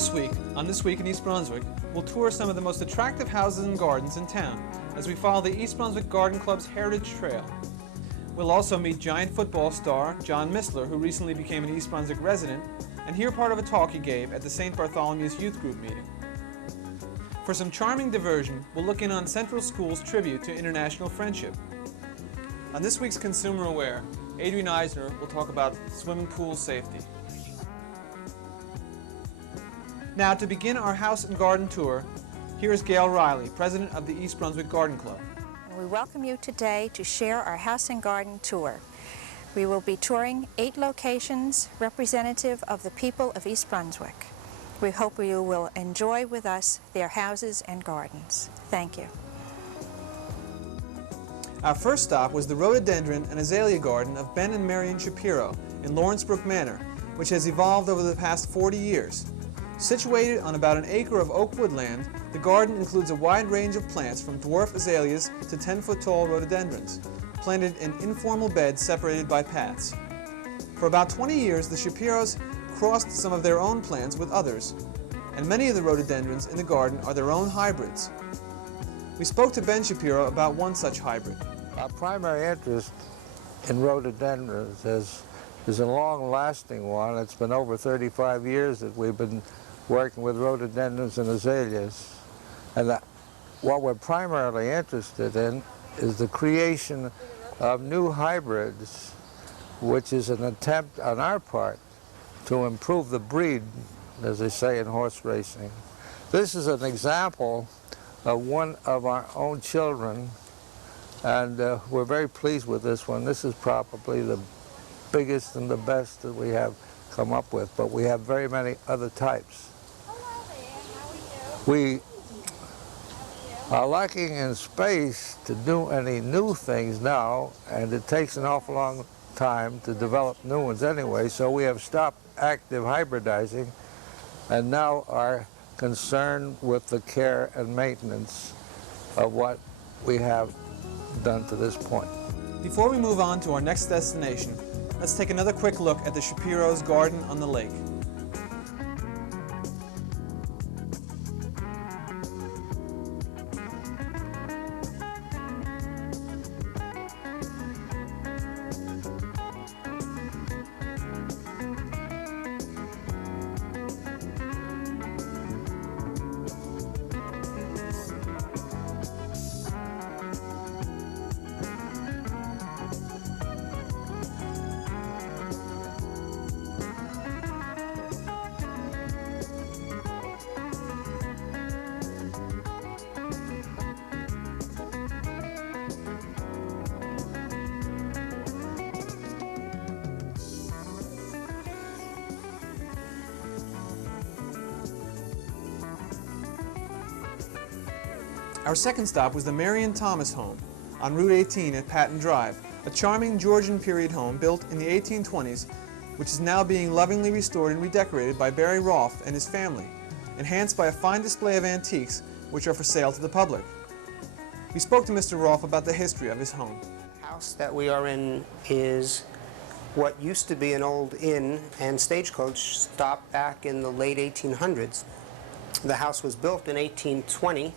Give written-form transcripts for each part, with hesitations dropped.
This week, on This Week in East Brunswick, we'll tour some of the most attractive houses and gardens in town as we follow the East Brunswick Garden Club's Heritage Trail. We'll also meet giant football star John Mistler, who recently became an East Brunswick resident, and hear part of a talk he gave at the St. Bartholomew's Youth Group meeting. For some charming diversion, we'll look in on Central School's tribute to international friendship. On this week's Consumer Aware, Adrian Eisner will talk about swimming pool safety. Now, to begin our house and garden tour, here is Gail Riley, president of the East Brunswick Garden Club. We welcome you today to share our house and garden tour. We will be touring 8 locations representative of the people of East Brunswick. We hope you will enjoy with us their houses and gardens. Thank you. Our first stop was the rhododendron and azalea garden of Ben and Marion Shapiro in Lawrencebrook Manor, which has evolved over the past 40 years. Situated on about an acre of oak woodland, the garden includes a wide range of plants from dwarf azaleas to 10-foot-tall rhododendrons, planted in informal beds separated by paths. For about 20 years, the Shapiros crossed some of their own plants with others, and many of the rhododendrons in the garden are their own hybrids. We spoke to Ben Shapiro about one such hybrid. Our primary interest in rhododendrons is a long-lasting one. It's been over 35 years that we've been working with rhododendrons and azaleas. And what we're primarily interested in is the creation of new hybrids, which is an attempt on our part to improve the breed, as they say in horse racing. This is an example of one of our own children, and we're very pleased with this one. This is probably the biggest and the best that we have come up with, but we have very many other types. We are lacking in space to do any new things now, and it takes an awful long time to develop new ones anyway, so we have stopped active hybridizing and now are concerned with the care and maintenance of what we have done to this point. Before we move on to our next destination, let's take another quick look at the Shapiro's garden on the lake. Our second stop was the Marion Thomas home on Route 18 at Patton Drive, a charming Georgian period home built in the 1820s, which is now being lovingly restored and redecorated by Barry Rolfe and his family, enhanced by a fine display of antiques which are for sale to the public. We spoke to Mr. Rolfe about the history of his home. The house that we are in is what used to be an old inn and stagecoach stop back in the late 1800s. The house was built in 1820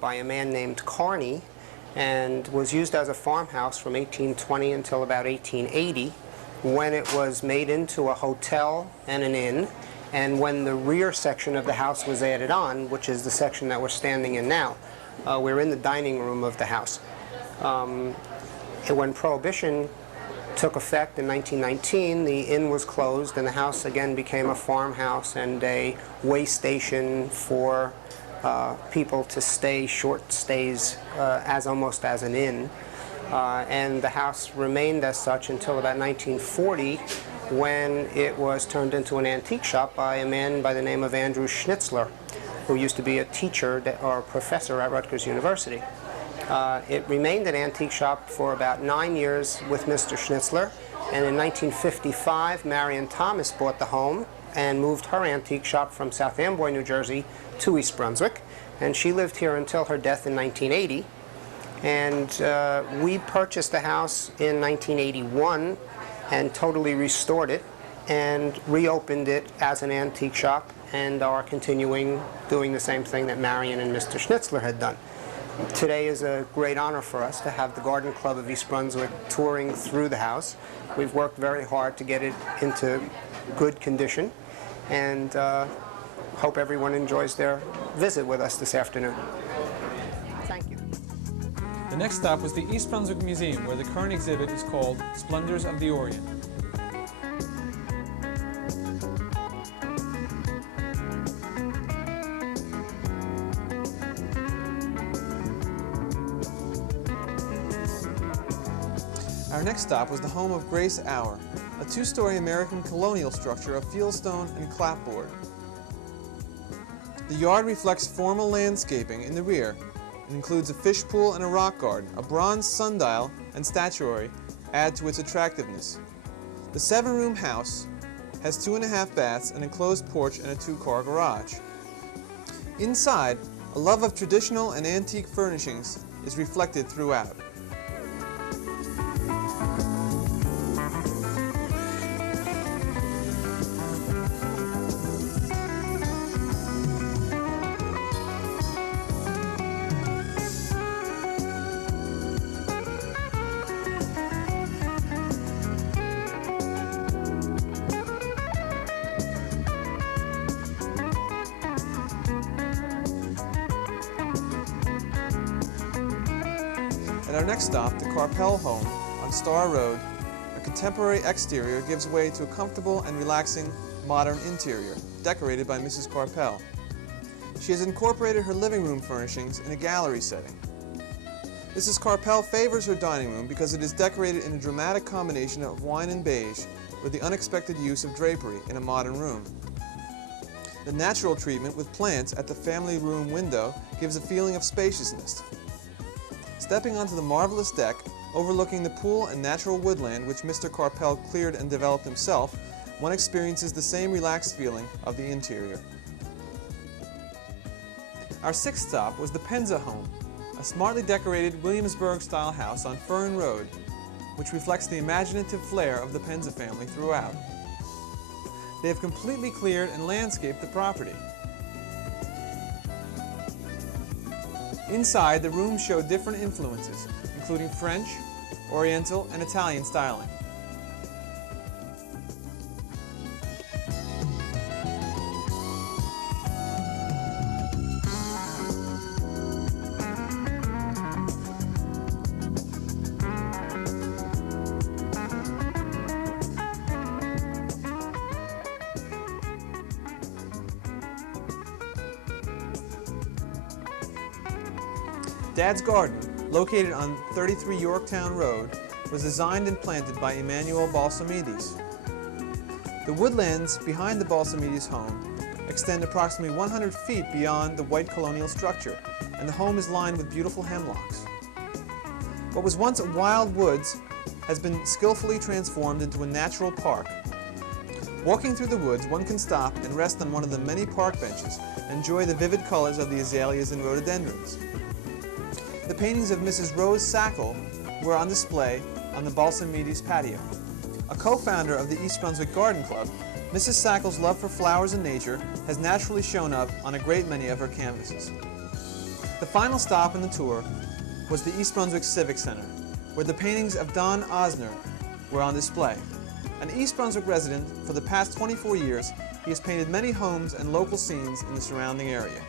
by a man named Carney and was used as a farmhouse from 1820 until about 1880, when it was made into a hotel and an inn, and when the rear section of the house was added on, which is the section that we're standing in now. We're in the dining room of the house. When Prohibition took effect in 1919, the inn was closed and the house again became a farmhouse and a way station for people to stay short stays almost as an inn. And the house remained as such until about 1940, when it was turned into an antique shop by a man by the name of Andrew Schnitzler, who used to be a teacher or professor at Rutgers University. It remained an antique shop for about 9 years with Mr. Schnitzler, and in 1955 Marion Thomas bought the home and moved her antique shop from South Amboy, New Jersey to East Brunswick, and she lived here until her death in 1980. And we purchased the house in 1981 and totally restored it and reopened it as an antique shop and are continuing doing the same thing that Marion and Mr. Schnitzler had done. Today is a great honor for us to have the Garden Club of East Brunswick touring through the house. We've worked very hard to get it into good condition, and hope everyone enjoys their visit with us this afternoon. Thank you. The next stop was the East Brunswick Museum, where the current exhibit is called Splendors of the Orient. Our next stop was the home of Grace Auer, a two-story American colonial structure of fieldstone and clapboard. The yard reflects formal landscaping in the rear and includes a fish pool and a rock garden. A bronze sundial and statuary add to its attractiveness. The 7-room house has 2.5 baths, an enclosed porch, and a 2-car garage. Inside, a love of traditional and antique furnishings is reflected throughout. At our next stop, the Carpel home on Star Road, a contemporary exterior gives way to a comfortable and relaxing modern interior, decorated by Mrs. Carpel. She has incorporated her living room furnishings in a gallery setting. Mrs. Carpel favors her dining room because it is decorated in a dramatic combination of wine and beige with the unexpected use of drapery in a modern room. The natural treatment with plants at the family room window gives a feeling of spaciousness. Stepping onto the marvelous deck, overlooking the pool and natural woodland which Mr. Carpel cleared and developed himself, one experiences the same relaxed feeling of the interior. Our sixth stop was the Penza home, a smartly decorated Williamsburg-style house on Fern Road, which reflects the imaginative flair of the Penza family throughout. They have completely cleared and landscaped the property. Inside, the rooms show different influences, including French, Oriental, and Italian styling. Dad's Garden, located on 33 Yorktown Road, was designed and planted by Emmanuel Balsamides. The woodlands behind the Balsamides home extend approximately 100 feet beyond the white colonial structure, and the home is lined with beautiful hemlocks. What was once wild woods has been skillfully transformed into a natural park. Walking through the woods, one can stop and rest on one of the many park benches and enjoy the vivid colors of the azaleas and rhododendrons. The paintings of Mrs. Rose Sackle were on display on the Balsamides patio. A co-founder of the East Brunswick Garden Club, Mrs. Sackle's love for flowers and nature has naturally shown up on a great many of her canvases. The final stop in the tour was the East Brunswick Civic Center, where the paintings of Don Osner were on display. An East Brunswick resident for the past 24 years, he has painted many homes and local scenes in the surrounding area.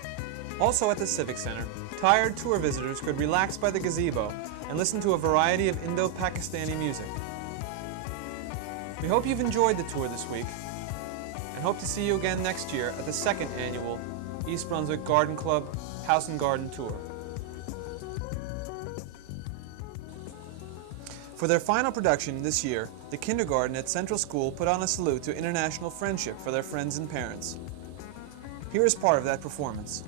Also at the Civic Center, tired tour visitors could relax by the gazebo and listen to a variety of Indo-Pakistani music. We hope you've enjoyed the tour this week and hope to see you again next year at the second annual East Brunswick Garden Club House and Garden Tour. For their final production this year, the kindergarten at Central School put on a salute to international friendship for their friends and parents. Here is part of that performance.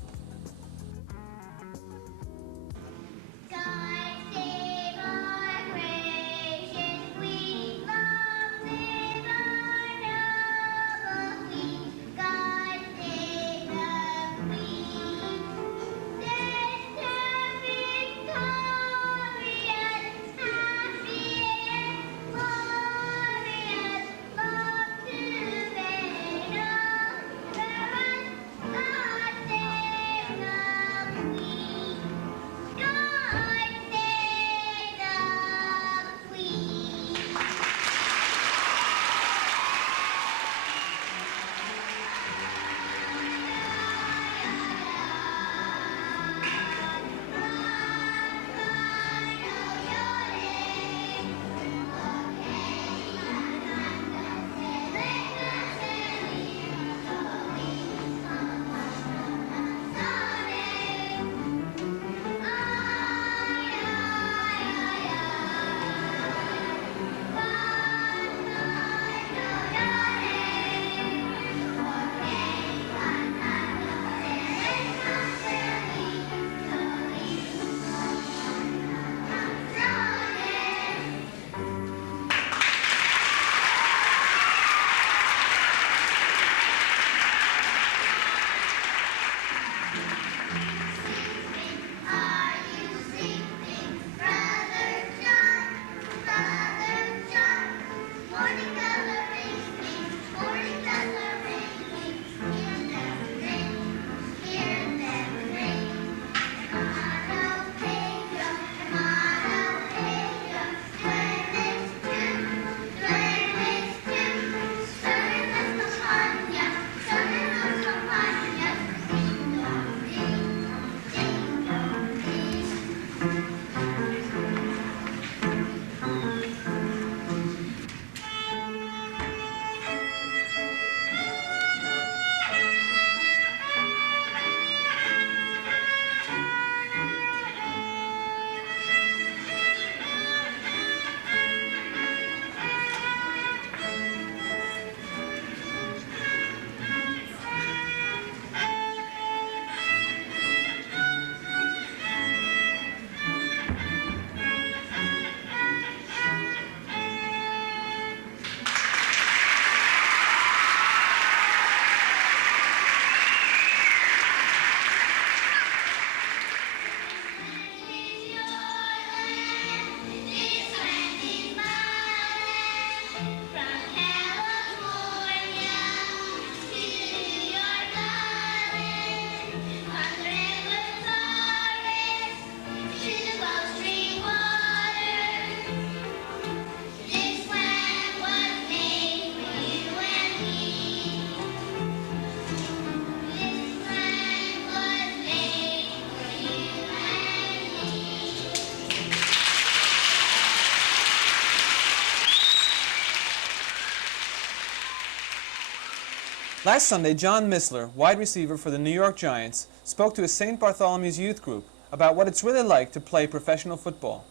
Last Sunday, John Mistler, wide receiver for the New York Giants, spoke to his St. Bartholomew's youth group about what it's really like to play professional football.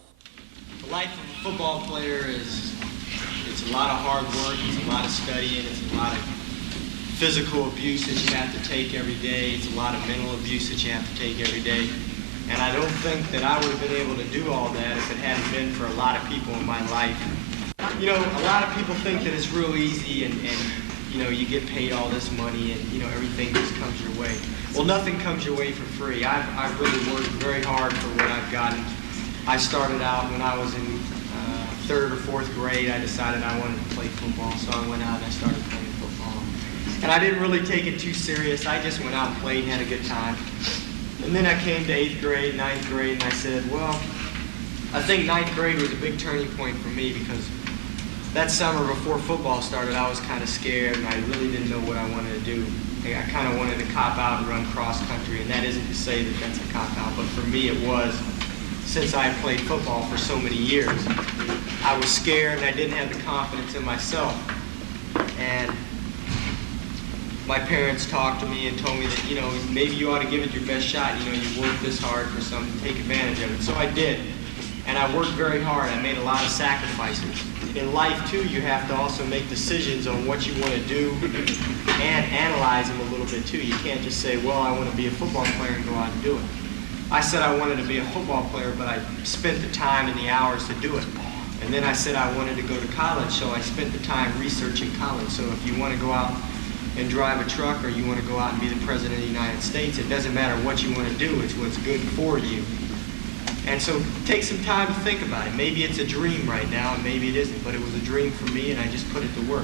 The life of a football player it's a lot of hard work, it's a lot of studying, it's a lot of physical abuse that you have to take every day, it's a lot of mental abuse that you have to take every day. And I don't think that I would have been able to do all that if it hadn't been for a lot of people in my life. You know, a lot of people think that it's real easy and you know, you get paid all this money and, you know, everything just comes your way. Well, nothing comes your way for free. I've really worked very hard for what I've gotten. I started out when I was in 3rd or 4th grade. I decided I wanted to play football, so I went out and I started playing football. And I didn't really take it too serious. I just went out and played and had a good time. And then I came to 8th grade, 9th grade, and I said, well, I think 9th grade was a big turning point for me because that summer before football started, I was kind of scared and I really didn't know what I wanted to do. I kind of wanted to cop out and run cross country, and that isn't to say that that's a cop out, but for me it was. Since I had played football for so many years, I was scared and I didn't have the confidence in myself. And my parents talked to me and told me that, you know, maybe you ought to give it your best shot. You know, you worked this hard for something, take advantage of it. So I did. And I worked very hard. I made a lot of sacrifices. In life, too, you have to also make decisions on what you want to do and analyze them a little bit, too. You can't just say, well, I want to be a football player and go out and do it. I said I wanted to be a football player, but I spent the time and the hours to do it. And then I said I wanted to go to college, so I spent the time researching college. So if you want to go out and drive a truck or you want to go out and be the President of the United States, it doesn't matter what you want to do, it's what's good for you. And so take some time to think about it. Maybe it's a dream right now, and maybe it isn't, but it was a dream for me, and I just put it to work.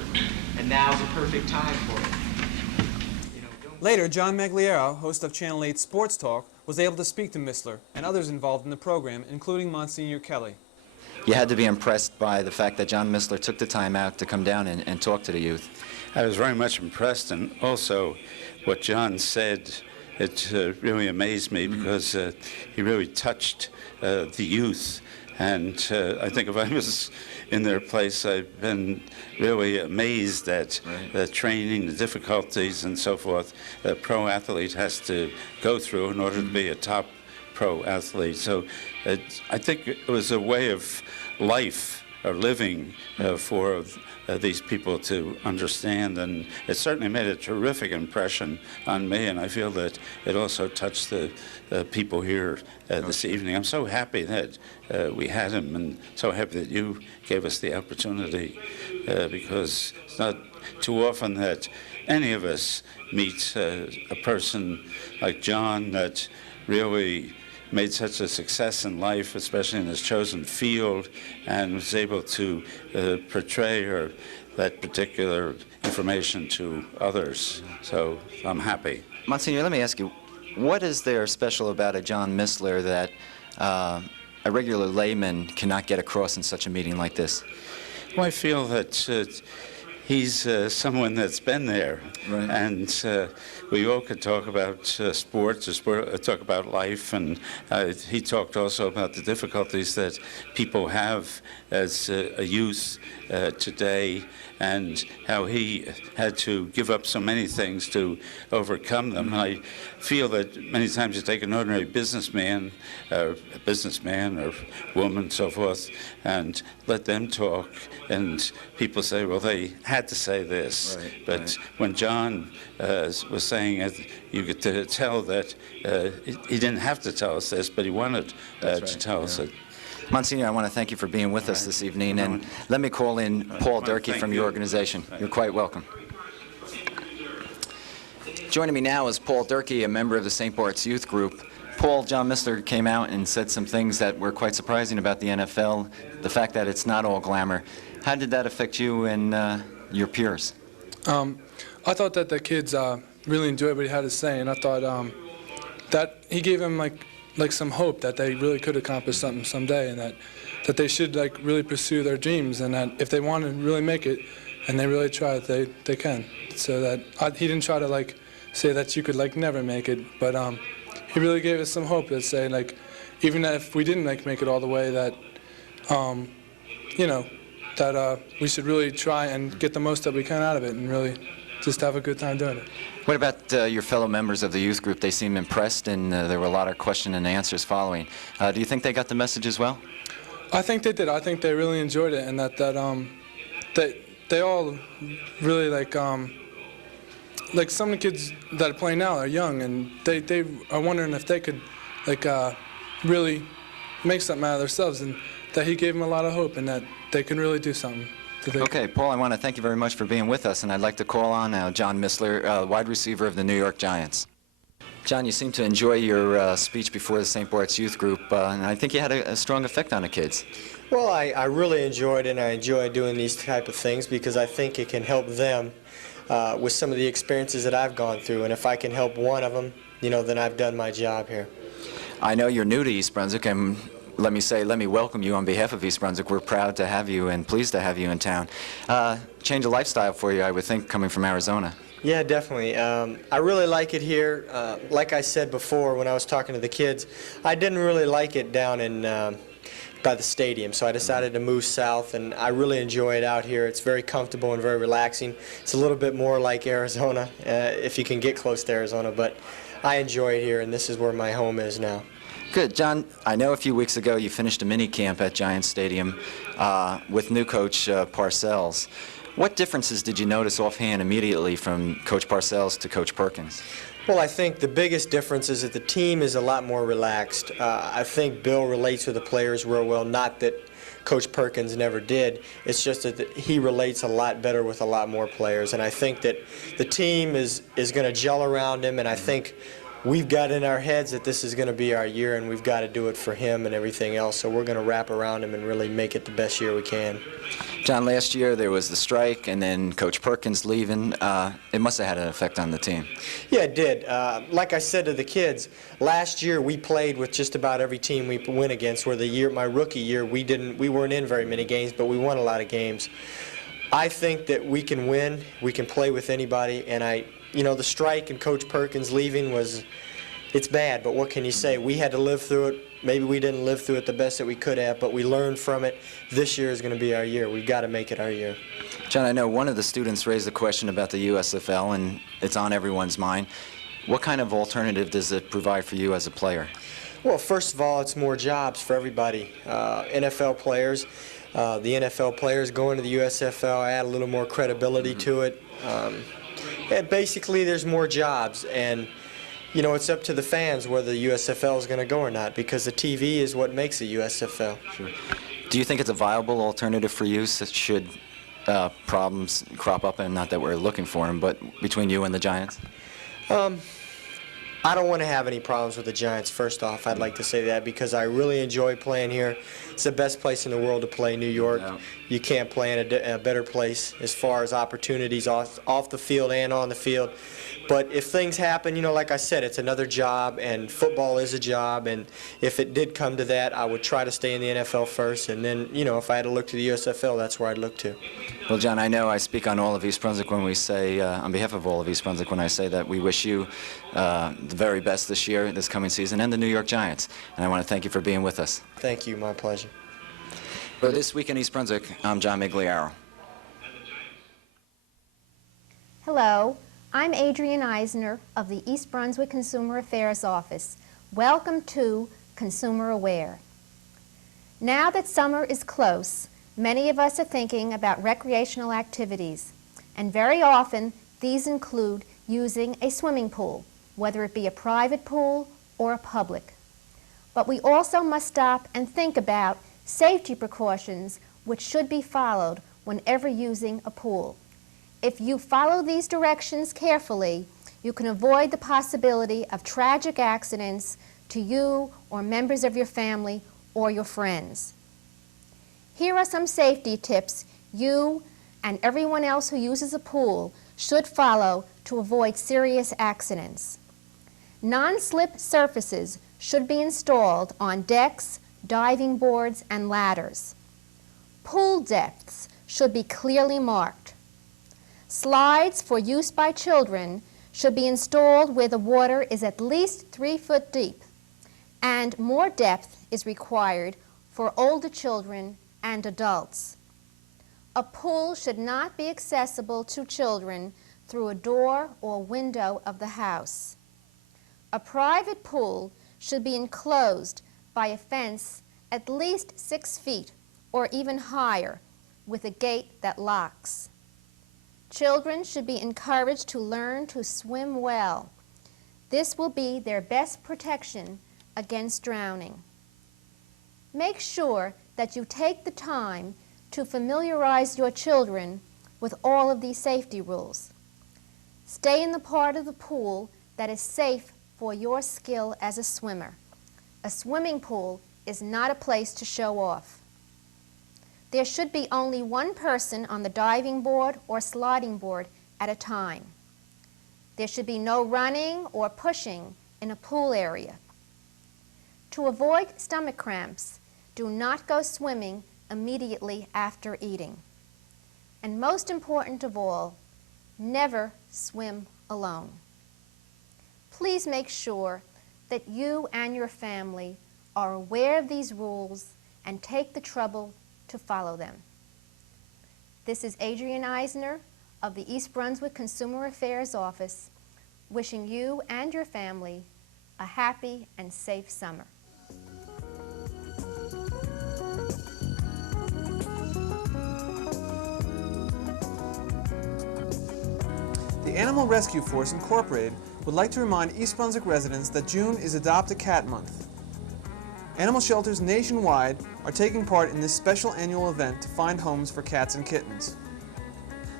And now's a perfect time for it. You know, Later, John Magliero, host of Channel 8 Sports Talk, was able to speak to Mistler and others involved in the program, including Monsignor Kelly. You had to be impressed by the fact that John Mistler took the time out to come down and talk to the youth. I was very much impressed, and also what John said, it really amazed me because he really touched the youth. And I think if I was in their place, I've been really amazed at the training, the difficulties, and so forth a pro athlete has to go through in order to be a top pro athlete. So I think it was a way of life or living for these people to understand, and it certainly made a terrific impression on me, and I feel that it also touched the people here this evening. I'm so happy that we had him, and so happy that you gave us the opportunity, because it's not too often that any of us meet a person like John that really made such a success in life, especially in his chosen field, and was able to portray that particular information to others. So I'm happy. Monsignor, let me ask you, what is there special about a John Mistler that a regular layman cannot get across in such a meeting like this? Well, I feel that he's someone that's been there, right. And we all could talk about sports, talk about life, and he talked also about the difficulties that people have as a youth today, and how he had to give up so many things to overcome them. And I feel that many times you take an ordinary businessman or woman, so forth, and let them talk, and people say, well, they had to say this. Right, but right. when John was saying it, you could tell that he didn't have to tell us this, but he wanted to tell us it. Monsignor, I want to thank you for being with us this evening, and let me call in Paul Durkee from your organization. You're quite welcome. Joining me now is Paul Durkee, a member of the St. Bart's Youth Group. Paul, John Mistler came out and said some things that were quite surprising about the NFL, the fact that it's not all glamour. How did that affect you and your peers? I thought that the kids really enjoyed what he had to say, and I thought that he gave them like some hope that they really could accomplish something someday, and that they should really pursue their dreams, and that if they want to really make it and they really try, they can. So that he didn't try to say that you could never make it, but he really gave us some hope that say even if we didn't make it all the way, that that we should really try and get the most that we can out of it, and really just have a good time doing it. What about your fellow members of the youth group? They seem impressed, and there were a lot of question and answers following. Do you think they got the message as well? I think they did. I think they really enjoyed it, and that they all really like some of the kids that are playing now are young, and they are wondering if they could really make something out of themselves, and that he gave them a lot of hope, and that they can really do something. Okay, Paul, I want to thank you very much for being with us, and I'd like to call on now John Mistler, wide receiver of the New York Giants. John, you seem to enjoy your speech before the St. Bart's Youth Group, and I think you had a strong effect on the kids. Well, I really enjoyed it, and I enjoy doing these type of things because I think it can help them with some of the experiences that I've gone through, and if I can help one of them, then I've done my job here. I know you're new to East Brunswick, and let me welcome you on behalf of East Brunswick. We're proud to have you and pleased to have you in town. Change of lifestyle for you, I would think, coming from Arizona. Yeah, definitely. I really like it here. Like I said before when I was talking to the kids, I didn't really like it down in by the stadium, so I decided to move south, and I really enjoy it out here. It's very comfortable and very relaxing. It's a little bit more like Arizona, if you can get close to Arizona, but I enjoy it here, and this is where my home is now. Good. John, I know a few weeks ago you finished a mini camp at Giants Stadium with new coach Parcells. What differences did you notice offhand immediately from Coach Parcells to Coach Perkins? Well, I think the biggest difference is that the team is a lot more relaxed. I think Bill relates with the players real well, not that Coach Perkins never did. It's just that he relates a lot better with a lot more players, and I think that the team is going to gel around him, and I think we've got in our heads that this is going to be our year, and we've got to do it for him and everything else, so we're going to wrap around him and really make it the best year we can. John, last year there was the strike and then Coach Perkins leaving. It must have had an effect on the team. Yeah, it did. Like I said to the kids, last year we played with just about every team we went against, where my rookie year, we weren't in very many games, but we won a lot of games. I think that we can win, we can play with anybody, and the strike and Coach Perkins leaving it's bad, but what can you say? We had to live through it. Maybe we didn't live through it the best that we could have, but we learned from it. This year is going to be our year. We've got to make it our year. John, I know one of the students raised a question about the USFL, and it's on everyone's mind. What kind of alternative does it provide for you as a player? Well, first of all, it's more jobs for everybody. NFL players, the NFL players going to the USFL add a little more credibility to it. And basically, there's more jobs, and it's up to the fans whether the USFL is going to go or not, because the TV is what makes the USFL. Sure. Do you think it's a viable alternative for you should problems crop up, and not that we're looking for them, but between you and the Giants? I don't want to have any problems with the Giants, first off. I'd like to say that, because I really enjoy playing here. It's the best place in the world to play, New York. Yeah. You can't play in a better place as far as opportunities off the field and on the field. But if things happen, like I said, it's another job, and football is a job, and if it did come to that, I would try to stay in the NFL first, and then, if I had to look to the USFL, that's where I'd look to. Well, John, I know I speak on all of East Brunswick when we say, on behalf of all of East Brunswick, when I say that we wish you the very best this year, this coming season, and the New York Giants. And I want to thank you for being with us. Thank you. My pleasure. For This Week in East Brunswick, I'm John Migliaro. Hello. I'm Adrienne Eisner of the East Brunswick Consumer Affairs Office. Welcome to Consumer Aware. Now that summer is close, many of us are thinking about recreational activities, and very often these include using a swimming pool, whether it be a private pool or a public. But we also must stop and think about safety precautions which should be followed whenever using a pool. If you follow these directions carefully, you can avoid the possibility of tragic accidents to you or members of your family or your friends. Here are some safety tips you and everyone else who uses a pool should follow to avoid serious accidents. Non-slip surfaces should be installed on decks, diving boards, and ladders. Pool depths should be clearly marked. Slides for use by children should be installed where the water is at least 3 foot deep, and more depth is required for older children and adults. A pool should not be accessible to children through a door or window of the house. A private pool should be enclosed by a fence at least 6 feet or even higher, with a gate that locks. Children should be encouraged to learn to swim well. This will be their best protection against drowning. Make sure that you take the time to familiarize your children with all of these safety rules. Stay in the part of the pool that is safe for your skill as a swimmer. A swimming pool is not a place to show off. There should be only one person on the diving board or sliding board at a time. There should be no running or pushing in a pool area. To avoid stomach cramps, do not go swimming immediately after eating. And most important of all, never swim alone. Please make sure that you and your family are aware of these rules and take the trouble to follow them. This is Adrienne Eisner of the East Brunswick Consumer Affairs Office, wishing you and your family a happy and safe summer. The Animal Rescue Force Incorporated would like to remind East Brunswick residents that June is Adopt a Cat Month. Animal shelters nationwide are taking part in this special annual event to find homes for cats and kittens.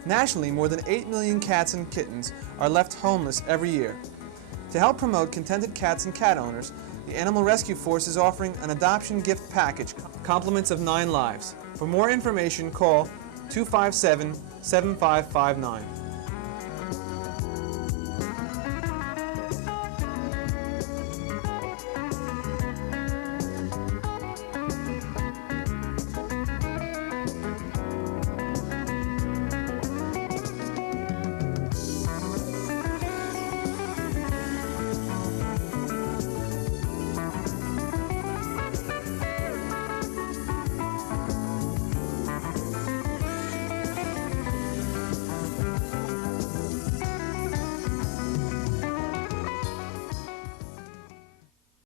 Nationally, more than 8 million cats and kittens are left homeless every year. To help promote contented cats and cat owners, the Animal Rescue Force is offering an adoption gift package, compliments of 9 lives. For more information, call 257-7559.